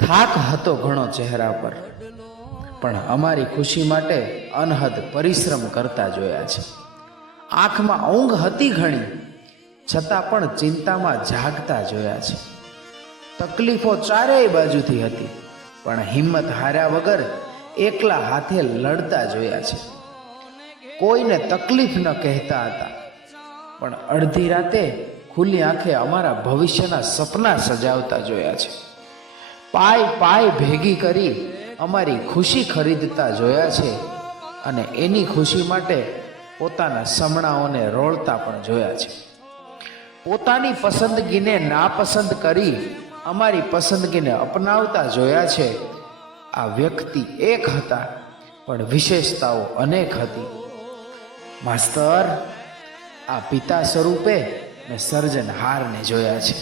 થાક હતો ઘણો ચહેરા પર, પણ અમારી ખુશી માટે અનહદ પરિશ્રમ કરતા જોયા છે. આંખમાં ઊંઘ હતી ઘણી, છતાં પણ ચિંતામાં જાગતા જોયા છે. તકલીફો ચારેય બાજુથી હતી, પણ હિંમત હાર્યા વગર એકલા હાથે લડતા જોયા છે. કોઈને તકલીફ ન કહેતા હતા, પણ અડધી રાતે ખુલ્લી આંખે અમારા ભવિષ્યના સપના સજાવતા જોયા છે. પાય પાય ભેગી કરી અમારી ખુશી ખરીદતા જોયા છે, અને એની ખુશી માટે પોતાના સમણાઓને રોળતા પણ જોયા છે. પોતાની પસંદગીને નાપસંદ કરી અમારી પસંદગીને અપનાવતા જોયા છે. આ વ્યક્તિ એક હતા, પણ વિશેષતાઓ અનેક હતી. માસ્તર, આ પિતા સ્વરૂપે મેં સર્જનહારને જોયા છે.